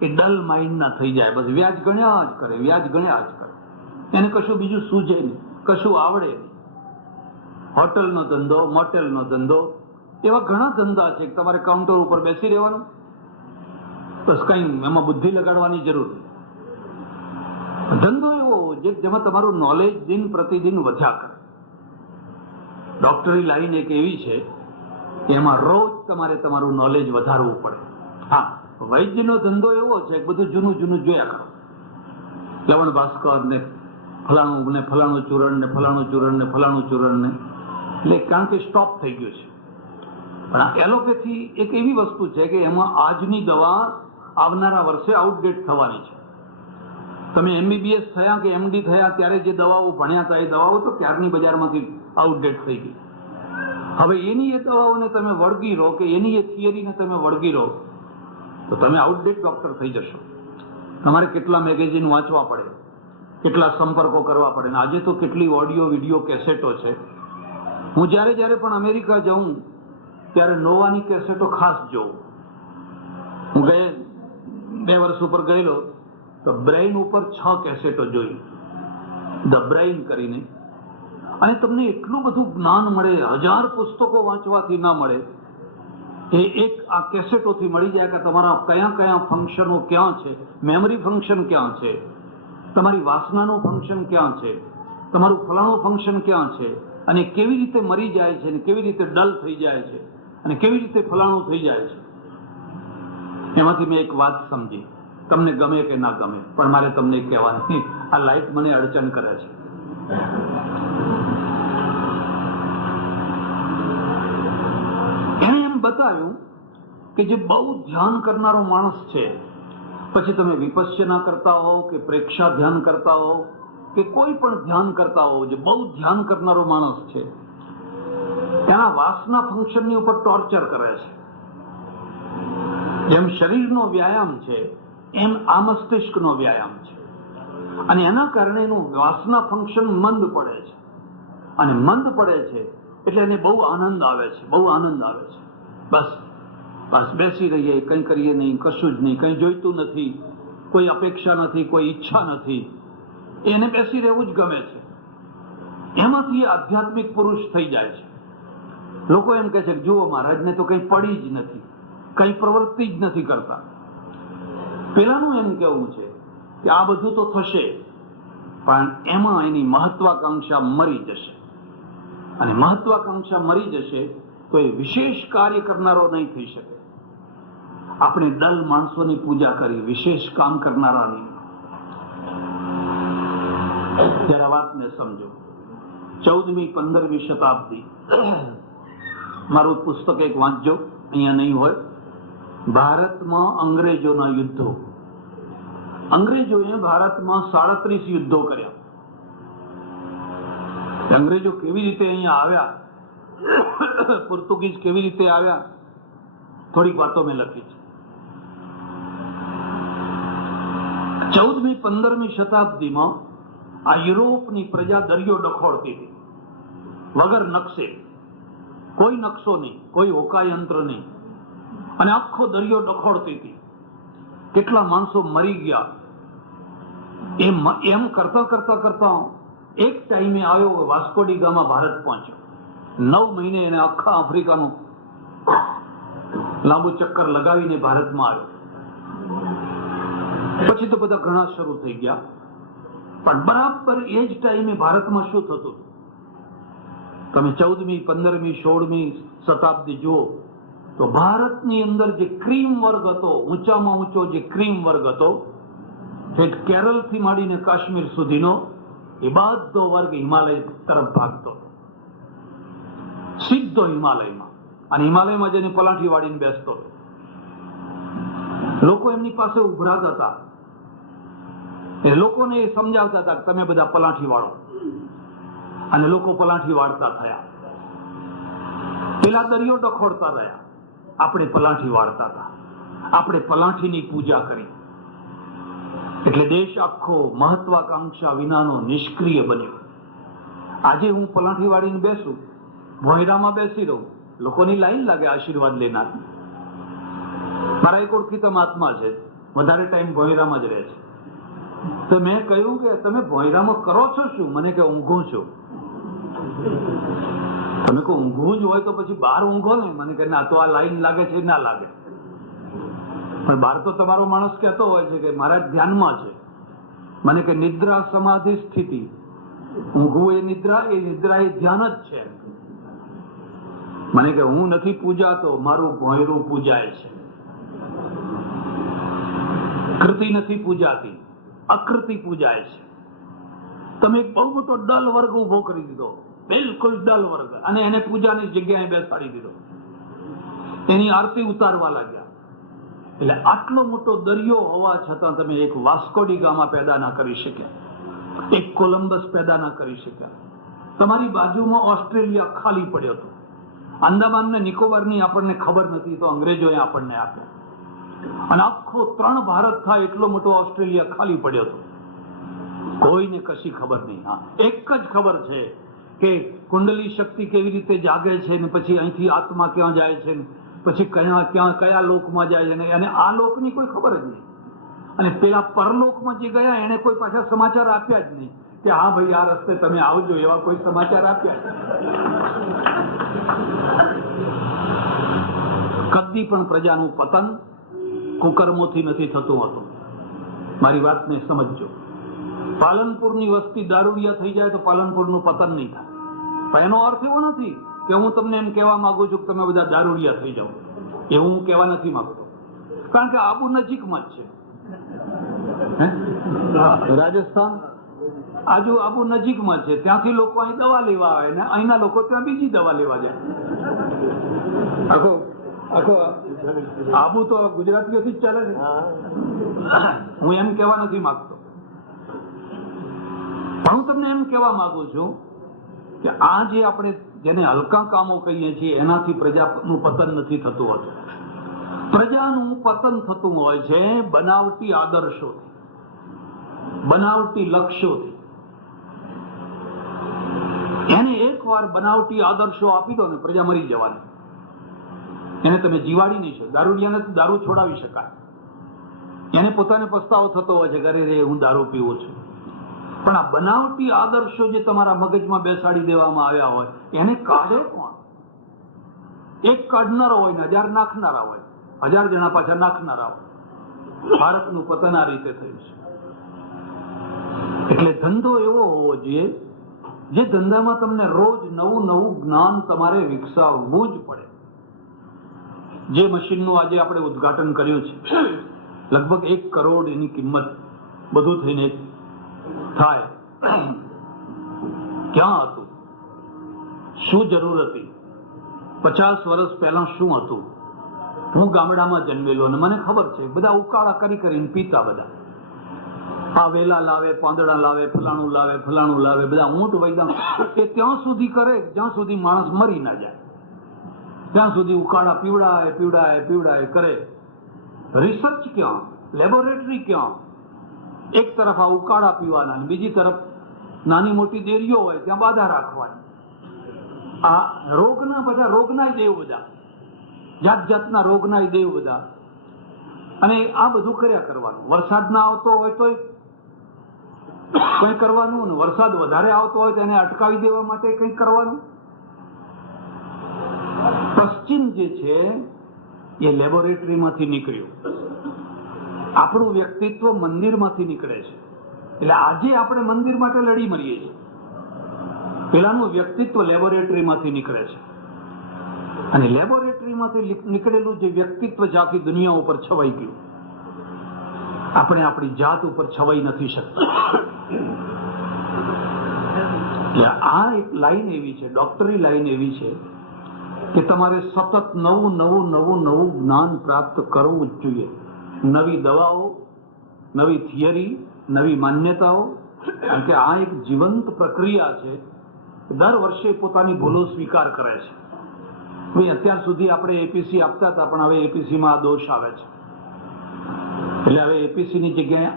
એ ડલ માઇન્ડ ના થઈ જાય. બસ વ્યાજ ગણ્યા જ કરે, વ્યાજ ગણ્યા જ કરે. એને કશું બીજું સૂઝે નહીં, કશું આવડે નહીં. હોટલનો ધંધો, મોટેલનો ધંધો, એવા ઘણા ધંધા છે કે તમારે કાઉન્ટર ઉપર બેસી રહેવાનું, બસ કઈ એમાં બુદ્ધિ લગાડવાની જરૂર નહીં. ધંધો એવો જેમાં તમારું નોલેજ દિન પ્રતિદિન વધ્યા કરે. ડોક્ટરી લાઈન એક એવી છે કે એમાં રોજ તમારે તમારું નોલેજ વધારવું પડે. હા, વૈદ્યનો ધંધો એવો છે કે બધું જૂનું જૂનું જોયા કરો. લવણ ભાસ્કર ને ફલાણું ને ફલાણું ચૂરણ ને ફલાણું ચૂરણ ને ફલાણું ચૂરણ ને, એટલે કારણ કે સ્ટોપ થઈ ગયું છે. પણ આ એલોપેથી એક એવી વસ્તુ છે કે એમાં આજની દવા આવનારા વર્ષે આઉટડેટ થવાની છે. તમે MBBS થયા કે MD થયા ત્યારે જે દવાઓ ભણ્યા હતા એ દવાઓ તો ક્યારની બજારમાંથી આઉટડેટ થઈ ગઈ. હવે એની એ દવાઓને તમે વળગી રહો કે એની એ થિયરીને તમે વળગી રહો તો તમે આઉટડેટ ડોક્ટર થઈ જશો. તમારે કેટલા મેગેઝિન વાંચવા પડે, કેટલા સંપર્કો કરવા પડે. આજે તો કેટલી ઓડિયો વિડીયો કેસેટો છે. હું જ્યારે પણ અમેરિકા જાઉં ત્યારે નોવાની કેસેટો ખાસ જોઉં. હું 2 વર્ષ ઉપર ગયેલો તો બ્રેઇન ઉપર 6 કેસેટો જોઈ, ધ બ્રેઇન કરીને. અને તમને એટલું બધું જ્ઞાન મળે, 1000 પુસ્તકો વાંચવાથી ના મળે એ એક આ કેસેટોથી મળી જાય કે તમારા કયા કયા ફંક્શનો ક્યાં છે, મેમરી ફંક્શન ક્યાં છે, તમારી વાસનાનું ફંક્શન ક્યાં છે, તમારું ફલાણું ફંક્શન ક્યાં છે, અને કેવી રીતે મરી જાય છે, અને કેવી રીતે ડલ થઈ જાય છે, અને કેવી રીતે ફલાણું થઈ જાય છે. એમાંથી મેં એક વાત સમજી, તમને ગમે કે ના ગમે પણ મારે તમને કહેવાની, આ લાઈફ મને અડચણ કરે છે. એને એમ બતાવ્યું કે જે બહુ ધ્યાન કરનારો માણસ છે, પછી તમે વિપશ્યના કરતા હો કે પ્રેક્ષા ધ્યાન કરતા હો કે કોઈ પણ ધ્યાન કરતા હો, જે બહુ ધ્યાન કરનારો માણસ છે એના વાસના ફંક્શનની ઉપર ટોર્ચર કરે છે. જેમ શરીરનો વ્યાયામ છે એમ આ મસ્તિષ્કનો વ્યાયામ છે, અને એના કારણે એનું વાસના ફંક્શન મંદ પડે છે, અને મંદ પડે છે એટલે એને બહુ આનંદ આવે છે, બહુ આનંદ આવે છે. બસ બસ બેસી રહીએ, કંઈ કરીએ નહીં, કશું જ નહીં, કંઈ જોઈતું નથી, કોઈ અપેક્ષા નથી, કોઈ ઈચ્છા નથી, એને બેસી રહેવું જ ગમે છે. એમાંથી આધ્યાત્મિક પુરુષ થઈ જાય છે. લોકો એમ કહે છે કે જુઓ મહારાજને તો કંઈ પડી જ નથી, કંઈ પ્રવૃત્તિ જ નથી કરતા. પેલાનું એમ કેવું છે કે આ બધું તો થશે, પણ એમાં એની મહત્વાકાંક્ષા મરી જશે, અને મહત્વાકાંક્ષા મરી જશે તો એ વિશેષ કાર્ય કરનારો નહીં થઈ શકે. આપણે દલ માણસોની પૂજા કરી, વિશેષ કામ કરનારાની. જરા વાતને સમજો. 14મી 15મી શતાબ્દી, મારું પુસ્તક એક વાંચજો, અહીંયા નહીં હોય. ભારતમાં અંગ્રેજોના યુદ્ધો. અંગ્રેજોએ ભારતમાં 37 યુદ્ધો કર્યા. અંગ્રેજો કેવી રીતે અહીંયા આવ્યા, પોર્ટુગીઝ કેવી રીતે આવ્યા, થોડીક વાતો મેં લખી છે. 14મી 15મી શતાબ્દીમાં આ યુરોપની પ્રજા દરિયો ડખોળતી હતી, વગર નકશે, કોઈ નકશો નહીં, કોઈ હોકાયંત્ર નહીં, અને આખો દરિયો ડખોળતી હતી. કેટલા માણસો મરી ગયા. એમ કરતા કરતા કરતા એક ટાઈમે આવ્યો, વાસ્કો ડી ગામા ભારત પહોંચ્યો. 9 મહિને એને આખા આફ્રિકાનું લાંબુ ચક્કર લગાવીને ભારતમાં આવ્યો. પછી તો બધા ઘણા શરૂ થઈ ગયા, પણ બરાબર એ જ ટાઈમે ભારતમાં શું થતું, તમે 14મી 15મી 16મી શતાબ્દી જુઓ તો ભારતની અંદર જે ક્રીમ વર્ગ હતો, ઊંચામાં ઊંચો જે ક્રીમ વર્ગ હતો, કેરળથી માંડીને કાશ્મીર સુધીનો, એ બધો વર્ગ હિમાલય તરફ ભાગતો, સીધો હિમાલયમાં, અને હિમાલયમાં જઈને પલાઠી વાળીને બેસતો. લોકો એમની પાસે ઉભરાતા હતા, એ લોકોને એ સમજાવતા હતા કે તમે બધા પલાઠી વાળો, અને લોકો પલાઠી વાળતા થયા. પેલા દરિયો ડખોળતા રહ્યા, આપણે પલાઠી વાળતા હતા, આપણે પલાઠીની પૂજા કરી. એટલે દેશ આખો મહત્વાકાંક્ષા વિનાનો નિષ્ક્રિય બન્યો. આજે હું પલાઠી વાળીને બેસું, ભોંયરામાં બેસી રહું, લોકોની લાઈન લાગે આશીર્વાદ લેનાર. મારા એક ઓળખીતા મહાત્મા છે, વધારે ટાઈમ ભોંયરામાં જ રહે છે. તો મેં કહ્યું કે તમે ભોંયરામાં કરો છો શું? મને કે ઊંઘું છું. તમે કહો ઊંઘવું જ હોય તો પછી બહાર ઊંઘો ને. મને કે ના, તો આ લાઈન લાગે છે ના લાગે. પણ બહાર તો તમારો માણસ કહેતો હોય છે કે મારા ધ્યાનમાં છે. મને કે નિદ્રા સમાધિ સ્થિતિ, ઊંઘવું એ નિદ્રા એ ધ્યાન જ છે. મને કે હું નથી પૂજાતો, મારું ભોંયરું પૂજાય છે. કૃતિ નથી પૂજાતી, અકૃતિ પૂજાય છે. તમે એક બહુ મોટો ડલ વર્ગ ઉભો કરી દીધો, બિલકુલ ડલ વર્ગ, અને એને પૂજાની જગ્યાએ બેસાડી દીધો, એની આરતી ઉતારવા લાગ્યા. એટલે આટલો મોટો દરિયો હોવા છતાં તમે એક વાસ્કો ડી ગામા પેદા ના કરી શક્યા, એક કોલંબસ પેદા ના કરી શક્યા. તમારી બાજુમાં ઓસ્ટ્રેલિયા ખાલી પડ્યો હતો. આંદામાન ને નિકોબારની આપણને ખબર નથી, તો અંગ્રેજોએ આપણને આપ્યા. અને આખો 3 ભારત થાય એટલો મોટો ઓસ્ટ્રેલિયા ખાલી પડ્યો હતો. કોઈને કશી ખબર નહીં. હા, એક જ ખબર છે કે કુંડલી શક્તિ કેવી રીતે જાગે છે, ને પછી અહીંથી આત્મા ક્યાં જાય છે, પછી કયા લોકમાં જાય છે, અને આ લોકની કોઈ ખબર જ નહીં. અને પેલા પરલોકમાં જે ગયા એને કોઈ પાછા સમાચાર આપ્યા જ નહીં કે હા ભાઈ આ રસ્તે તમે આવજો, એવા કોઈ સમાચાર આપ્યા. કદી પણ પ્રજાનું પતન કુકર્મોથી નથી થતું હતું. મારી વાતને સમજજો. પાલનપુરની વસ્તી દારૂડિયા થઈ જાય તો પાલનપુરનું પતન નહીં થાય. પણ એનો અર્થ એવો નથી કે હું તમને એમ કહેવા માંગુ છું કે તમે બધા દારૂડિયા થઈ જાઓ, એવું હું કહેવા નથી માંગતો. કારણ કે આબુ નજીકમાં જ છે, રાજસ્થાન આબુ નજીકમાં છે. ત્યાંથી લોકો અહીં દવા લેવા આવે ને અહીંના લોકો ત્યાં બીજી દવા લેવા જાય. આખો આબુ તો ગુજરાતીઓથી જ ચાલે છે. હું એમ કહેવા નથી માંગતો, પણ હું તમને એમ કહેવા માંગુ છું કે આ જે આપણે જેને હલકા કામો કહીએ છીએ એનાથી પ્રજાનું પતન નથી થતું હતું. પ્રજાનું પતન થતું હોય છે બનાવટી આદર્શોથી, બનાવટી લક્ષ્યોથી. એને એકવાર બનાવટી આદર્શો આપી દો ને પ્રજા મરી જવાની. એને તમે જીવાડી નહીં શકો. દારૂડિયાને દારૂ છોડાવી શકાય. એને પોતાને પસ્તાવો થતો હોય છે, ઘરે રે હું દારૂ પીવું છું. પણ આ બનાવટી આદર્શો જે તમારા મગજમાં બેસાડી દેવામાં આવ્યા હોય એને કાઢે કોણ? એક કાઢનારો હોય ને 1000 નાખનારા હોય, 1000 જણા પાછા નાખનારા હોય. ભારતનું પતન આ રીતે થયું છે. એટલે ધંધો એવો હોવો જોઈએ જે ધંધામાં તમને રોજ નવું નવું જ્ઞાન તમારે વિકસાવવું જ પડે. જે મશીનનું આજે આપણે ઉદ્ઘાટન કર્યું છે, લગભગ 1 કરોડ એની કિંમત બધું થઈને થાય. ક્યાં હતું? શું જરૂર હતી? 50 વર્ષ પહેલા શું હતું? હું ગામડામાં જન્મેલો અને મને ખબર છે બધા ઉકાળા કરી કરીને પીતા. બધા આ વેલા લાવે, પાંદડા લાવે, ફલાણું લાવે, ફલાણું લાવે, બધા ઊંટ વૈદા એ ત્યાં સુધી કરે જ્યાં સુધી માણસ મરી ના જાય. ત્યાં સુધી ઉકાળા પીવડાય પીવડાય પીવડાય કરે. રિસર્ચ ક્યાં? લેબોરેટરી ક્યાં? એક તરફ આ ઉકાળા પીવાના, બીજી તરફ નાની મોટી ડેરીઓ હોય ત્યાં બાધા રાખવાની. આ રોગના બધા રોગના દેવ બધા, જાત જાતના રોગના દેવ બધા. અને આ બધું કર્યા કરવાનું. વરસાદ ના આવતો હોય તો કંઈ કરવાનું, ને વરસાદ વધારે આવતો હોય તો એને અટકાવી દેવા માટે કંઈક કરવાનું. પશ્ચિમ જે છે એ લેબોરેટરીમાંથી નીકળ્યું. આપણું વ્યક્તિત્વ મંદિરમાંથી નીકળે છે. એટલે આજે આપણે મંદિર માટે લડી મરીએ છીએ. પેલાનું વ્યક્તિત્વ લેબોરેટરીમાંથી નીકળે છે. અને લેબોરેટરીમાંથી નીકળેલું જે વ્યક્તિત્વ છે આખી દુનિયા ઉપર છવાઈ ગયું. આપણે આપણી જાત ઉપર છવાઈ નથી શકતા. એટલે આ એક લાઈન એવી છે, ડોક્ટરી લાઈન એવી છે કે તમારે સતત નવું નવું નવું નવું જ્ઞાન પ્રાપ્ત કરવું જ જોઈએ. નવી દવાઓ, નવી થિયરી, નવી માન્યતાઓ. કારણ કે આ એક જીવંત પ્રક્રિયા છે. દર વર્ષે પોતાની ભૂલો સ્વીકાર કરે છે. ભાઈ અત્યાર સુધી આપણે એપીસી આપતા હતા, પણ હવે એપીસીમાં આ દોષ આવે છે. એટલે હવે એપીસીની જગ્યાએ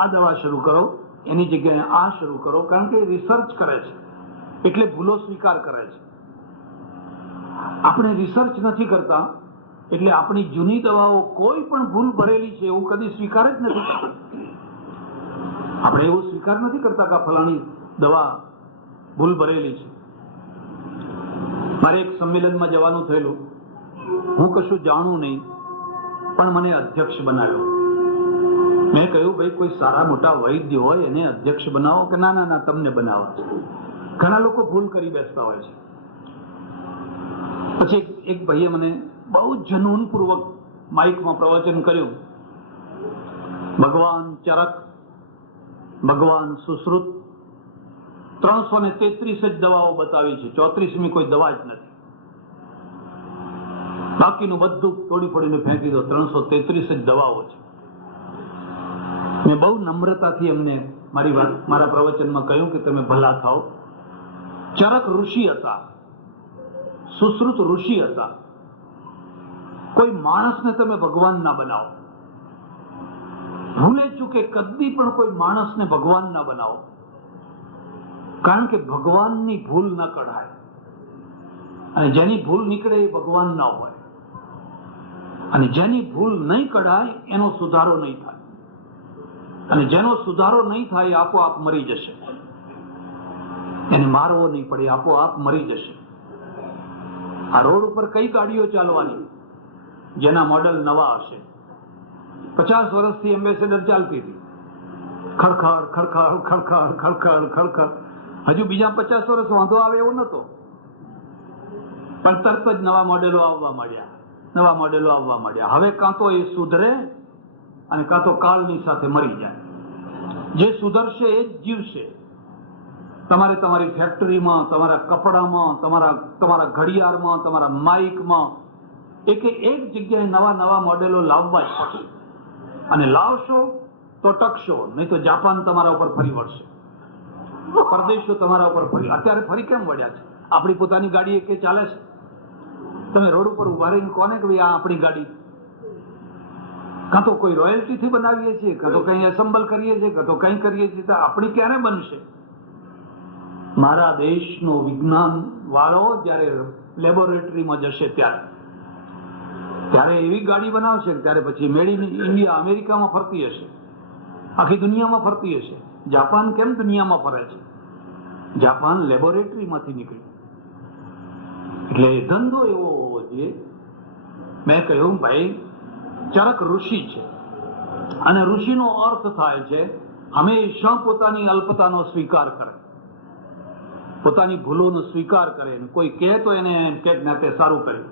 આ દવા શરૂ કરો, એની જગ્યાએ આ શરૂ કરો. કારણ કે રિસર્ચ કરે છે એટલે ભૂલો સ્વીકાર કરે છે. આપણે રિસર્ચ નથી કરતા એટલે આપણી જૂની દવાઓ કોઈ પણ ભૂલ ભરેલી છે એવું કદી સ્વીકાર જ નથી કરતા. આપણે એવો સ્વીકાર નથી કરતા કે ફલાણી દવા ભૂલ ભરેલી છે. મારે એક સંમેલનમાં જવાનું થયેલું. હું કશું જાણું નહીં, પણ મને અધ્યક્ષ બનાવ્યો. મેં કહ્યું ભાઈ કોઈ સારા મોટા વૈદ્ય હોય એને અધ્યક્ષ બનાવો. કે ના ના ના, તમને બનાવવા છે. ઘણા લોકો ભૂલ કરી બેસતા હોય છે. પછી એક ભાઈએ મને બહુ જનૂન પૂર્વક માઇકમાં પ્રવચન કર્યું. ભગવાન ચરક, ભગવાન સુશ્રુત, 333 જ દવાઓ બતાવી છે. 34મી કોઈ દવા જ નથી. બાકીનું બધું તોડી ફોડીને ફેંકી દો. 333 જ દવાઓ છે. મેં બહુ નમ્રતાથી એમને મારા પ્રવચનમાં કહ્યું કે તમે ભલા થાઓ. ચરક ઋષિ હતા, સુશ્રુત ઋષિ હતા. કોઈ માણસને તમે ભગવાન ના બનાવો. ભૂલે ચૂકે કદી પણ કોઈ માણસને ભગવાન ના બનાવો. કારણ કે ભગવાનની ભૂલ ન કઢાય. અને જેની ભૂલ નીકળે એ ભગવાન ના હોય. અને જેની ભૂલ નહીં કઢાય એનો સુધારો નહીં થાય. અને જેનો સુધારો નહીં થાય આપોઆપ મરી જશે. એને મારવો નહીં પડે, આપોઆપ મરી જશે. આ રોડ ઉપર કઈ ગાડીઓ ચાલવાની જેના મોડલ નવા હશે? 50 વર્ષથી એમ્બેસેડર ચાલતી હતી. ખડખડ ખડખડ ખડખડ ખડખડ ખડખડ. હજુ બીજા 50 વર્ષ વાંધો આવે એવો નતો, પણ તરત જ નવા મોડેલો આવવા માંડ્યા. હવે કાં તો એ સુધરે અને કાં તો કાળની સાથે મરી જાય. જે સુધરશે એ જ જીવશે. તમારે તમારી ફેક્ટરીમાં, તમારા કપડામાં, તમારા ઘડિયાળમાં, તમારા માઇકમાં એક જગ્યાએ નવા નવા મોડેલો લાવવા જ પડશે. અને લાવશો તો ટકશો, નહીં તો જાપાન તમારા ઉપર ફરી વળશે. પરદેશો તમારા ઉપર ફરી. અત્યારે ફરી કેમ વળ્યા છે? આપણી પોતાની ગાડી કે ચાલે છે? તમે રોડ ઉપર ઉભા રહીને કોને કે ભાઈ આ આપણી ગાડી કાં તો કોઈ રોયલ્ટીથી બનાવીએ છીએ, કાં તો કંઈ એસેમ્બલ કરીએ છીએ, કાં તો કંઈ કરીએ છીએ, તો આપણી ક્યારે બનશે? મારા દેશનો વિજ્ઞાન વાળો જયારે લેબોરેટરીમાં જશે ત્યારે એવી ગાડી બનાવશે ત્યારે પછી મેડ ઇન ઇન્ડિયા અમેરિકામાં ફરતી હશે, આખી દુનિયામાં ફરતી હશે. જાપાન કેમ દુનિયામાં ફરે છે? જાપાન લેબોરેટરીમાંથી નીકળ્યું. એટલે ધંધો એવો હોવો જોઈએ. મેં કહ્યું ભાઈ, ચરક ઋષિ છે અને ઋષિનો અર્થ થાય છે હંમેશા પોતાની અલ્પતાનો સ્વીકાર કરે, પોતાની ભૂલોનો સ્વીકાર કરે. કોઈ કહે તો એને કે નાતે સારું કર્યું.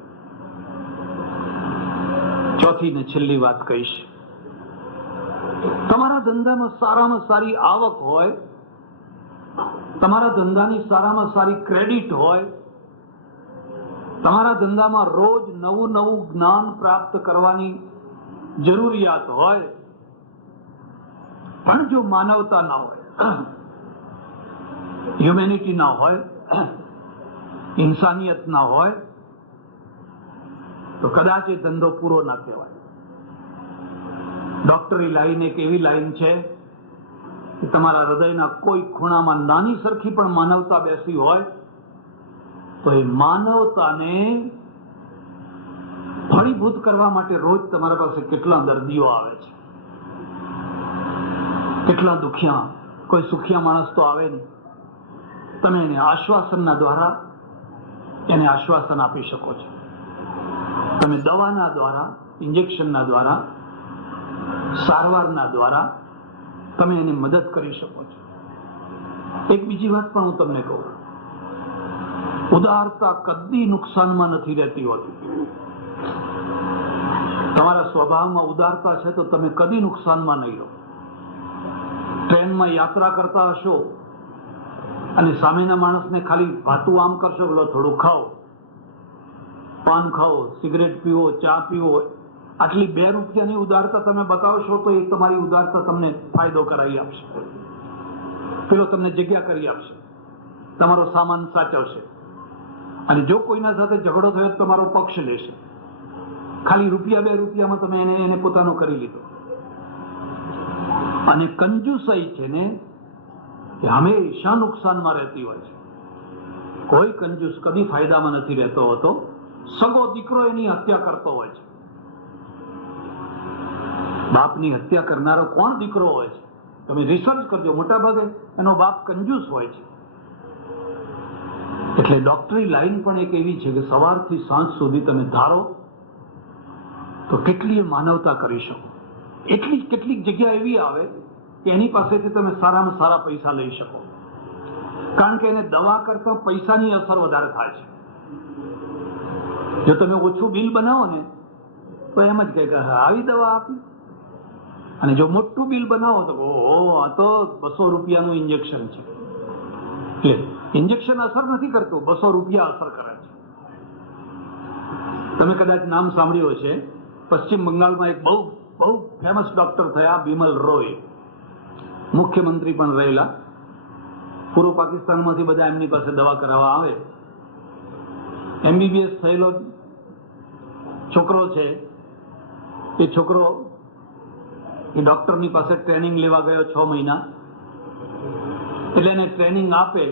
ચોથી ને છેલ્લી વાત કહીશ. તમારા ધંધામાં સારામાં સારી આવક હોય, તમારા ધંધાની સારામાં સારી ક્રેડિટ હોય, તમારા ધંધામાં રોજ નવું નવું જ્ઞાન પ્રાપ્ત કરવાની જરૂરિયાત હોય, પણ જો માનવતા ના હોય, હ્યુમેનિટી ના હોય, ઇન્સાનિયત ના હોય, તો કદાચ એ ધંધો પૂરો ના કહેવાય. ડોક્ટરી લાઈન એક એવી લાઈન છે કે તમારા હૃદયના કોઈ ખૂણામાં નાની સરખી પણ માનવતા બેસી હોય તો એ માનવતાને ફળીભૂત કરવા માટે રોજ તમારા પાસે કેટલા દર્દીઓ આવે છે, કેટલા દુખિયા. કોઈ સુખિયા માણસ તો આવે નહીં. તમે એને આશ્વાસનના દ્વારા એને આશ્વાસન આપી શકો છો. તમે દવાના દ્વારા, ઇન્જેક્શનના દ્વારા, સારવારના દ્વારા તમે એને મદદ કરી શકો છો. એક બીજી વાત પણ હું તમને કહું, ઉદારતા કદી નુકસાનમાં નથી રહેતી હોતી. તમારા સ્વભાવમાં ઉદારતા છે તો તમે કદી નુકસાનમાં નહીં રહો. ટ્રેનમાં યાત્રા કરતા હશો અને સામેના માણસને ખાલી ભાતું આમ કરશો, બોલો થોડું ખાઓ, પાન ખાઓ, સિગરેટ પીવો, ચા પીવો, આટલી 2 રૂપિયાની ઉદારતા તમે બતાવશો તો એ તમારી ઉદારતા તમને ફાયદો કરાવી આપશે. પેલો તમને જગ્યા કરી આપશે, તમારો સામાન સાચવશે. અને જો કોઈના સાથે ઝઘડો થયો તો તમારો પક્ષ લેશે. ખાલી 2 રૂપિયામાં તમે એને પોતાનો કરી લીધો. અને કંજુસાઈ છે ને એ હંમેશા નુકસાનમાં રહેતી હોય છે. કોઈ કંજૂસ કદી ફાયદામાં નથી રહેતો હોતો. સગો દીકરો એની હત્યા કરતો હોય છે. બાપની હત્યા કરનારો કોણ દીકરો હોય છે? તમે રિસર્ચ કરજો, મોટા ભાગે એનો બાપ કંજૂસ હોય છે. એટલે ડોક્ટરી લાઈન પણ એક એવી છે કે સવારથી સાંજ સુધી તમે ધારો તો કેટલી માનવતા કરી શકો. કેટલીક જગ્યા એવી આવે કે એની પાસેથી તમે સારામાં સારા પૈસા લઈ શકો, કારણ કે એને દવા કરતા પૈસાની અસર વધારે થાય છે. જો તમે ઓછું બિલ બનાવો ને તો એમ જ કહે કે આવી દવા આપી, અને જો મોટું બિલ બનાવો તો ઓહો આ તો 200 રૂપિયાનું ઇન્જેક્શન છે. એટલે ઇન્જેક્શન અસર નથી કરતું, 200 રૂપિયા અસર કરે છે. તમે કદાચ નામ સાંભળ્યું છે, પશ્ચિમ બંગાળમાં એક બહુ ફેમસ ડોક્ટર થયા, બિમલ રોય, મુખ્યમંત્રી પણ રહેલા. પૂર્વ પાકિસ્તાનમાંથી બધા એમની પાસે દવા કરાવવા આવે. MBBS થયેલો છોકરો છે. એ છોકરો એ ડોક્ટરની પાસે ટ્રેનિંગ લેવા ગયો 6 મહિના. એટલે એને ટ્રેનિંગ આપે.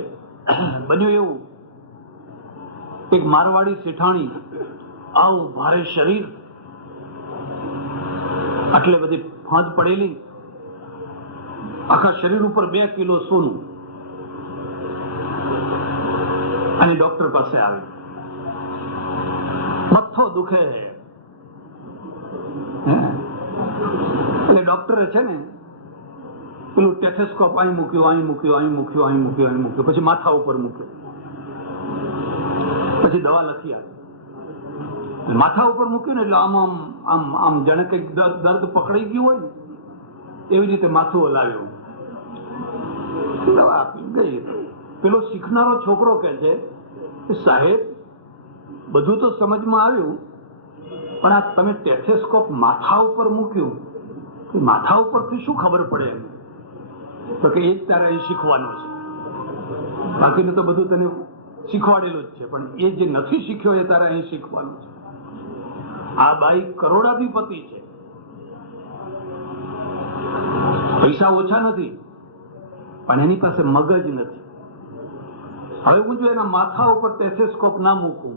બન્યું એવું, એક મારવાડી શેઠાણી, આવું ભારે શરીર, આટલે બધી ફાંદ પડેલી, આખા શરીર ઉપર 2 કિલો સોનું, અને ડોક્ટર પાસે આવે. મથ્થો દુખે. એટલે ડોક્ટરે છે ને પેલું ટેથેસ્કોપ અહીં મૂક્યું, પછી માથા ઉપર મૂક્યો, પછી દવા લખી આપી. માથા ઉપર મૂક્યું ને એટલે આમ જાણે કંઈક દર્દ પકડાઈ ગયું હોય ને એવી રીતે માથું હલાવ્યું, દવા આપી ગઈ. પેલો શીખનારો છોકરો કહે છે કે સાહેબ બધું તો સમજમાં આવ્યું, પણ આ તમે ટેથેસ્કોપ માથા ઉપર મૂક્યું, માથા ઉપરથી શું ખબર પડે? એમ તો કે એ જ તારે અહીં શીખવાનું છે, બાકીનું તો બધું તને શીખવાડેલું જ છે, પણ એ જે નથી શીખ્યો એ તારે અહીં શીખવાનું છે. આ બાઈ કરોડાધિપતિ છે, પૈસા ઓછા નથી, પણ એની પાસે મગજ નથી. હવે હું જો એના માથા ઉપર ટેથેસ્કોપ ના મૂકું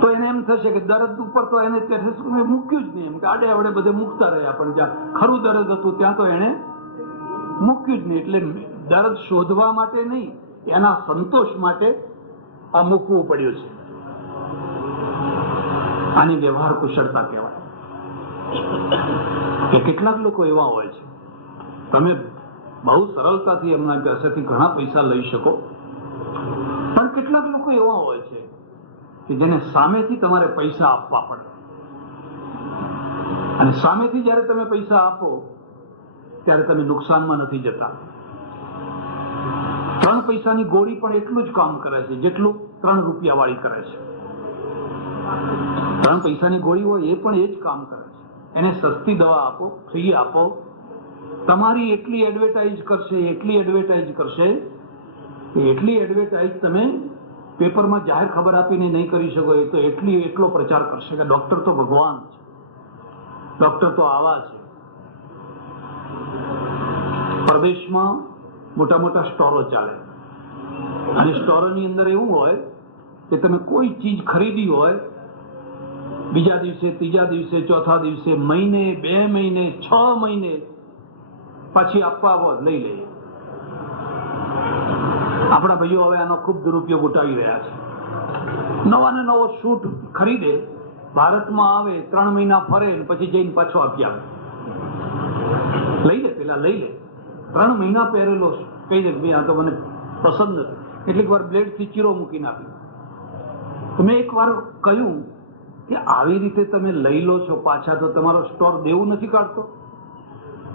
તો એને એમ થશે કે દર્દ ઉપર તો એને ટેથેસ્કોપ મૂક્યું જ નહીં, એમ કે આડે આવડે બધે મૂકતા રહ્યા, પણ જ્યાં ખરું દર્દ હતું ત્યાં તો એને મૂક્યું જ નહીં. એટલે દર્દ શોધવા માટે નહીં, એના સંતોષ માટે આ મૂકવું પડ્યું છે. આની વ્યવહાર કુશળતા કહેવાય. કે કેટલાક લોકો એવા હોય છે, તમે બહુ સરળતાથી એમના પાસેથી ઘણા પૈસા લઈ શકો, પણ કેટલાક લોકો એવા હોય છે કે જેને સામેથી તમારે પૈસા આપવા પડે, અને સામેથી જયારે તમે પૈસા આપો ત્યારે તમે નુકસાનમાં નથી જતા. 3 પૈસાની ગોળી પણ એટલું જ કામ કરે છે જેટલું 3 રૂપિયા વાળી કરે છે. 3 પૈસાની ગોળી હોય એ પણ એ જ કામ કરે છે. એને સસ્તી દવા આપો, ફ્રી આપો, તમારી એટલી એડવર્ટાઇઝ કરશે, એટલી એડવર્ટાઇઝ કરશે, એટલી એડવર્ટાઇઝ તમે પેપરમાં જાહેર ખબર આપીને નહીં કરી શકો, એ તો એટલો પ્રચાર કરશે કે ડોક્ટર તો ભગવાન છે, ડોક્ટર તો આવા છે. પરદેશમાં મોટા મોટા સ્ટોરો ચાલે, અને સ્ટોરોની અંદર એવું હોય કે તમે કોઈ ચીજ ખરીદી હોય, બીજા દિવસે, ત્રીજા દિવસે, ચોથા દિવસે, મહિને, 2 મહિને, 6 મહિને પછી આપવા આવો, લઈ લઈએ. આપણા ભાઈઓ હવે આનો ખૂબ દુરુપયોગ ઉઠાવી રહ્યા છે. નવા ને નવો શૂટ ખરીદે, ભારતમાં આવે, 3 મહિના ફરે, પછી જઈને પાછો આપી આવે. લઈ લે, પેલા લઈ લે, 3 મહિના પહેરેલો કહી દે ભાઈ આ તો મને પસંદ નથી, કેટલીક વાર બ્લેડથી ચીરો મૂકીને આપી. તો મેં એક વાર કહ્યું કે આવી રીતે તમે લઈ લો છો પાછા, તો તમારો સ્ટોર દેવું નથી કાઢતો?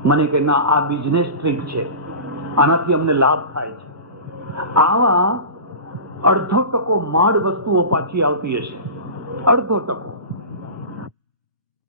મને કે ના, આ બિઝનેસ ટ્રીક છે, આનાથી અમને લાભ થાય છે. આવા 1/2% માડ વસ્તુઓ પાછી આવતી હશે, 1/2%.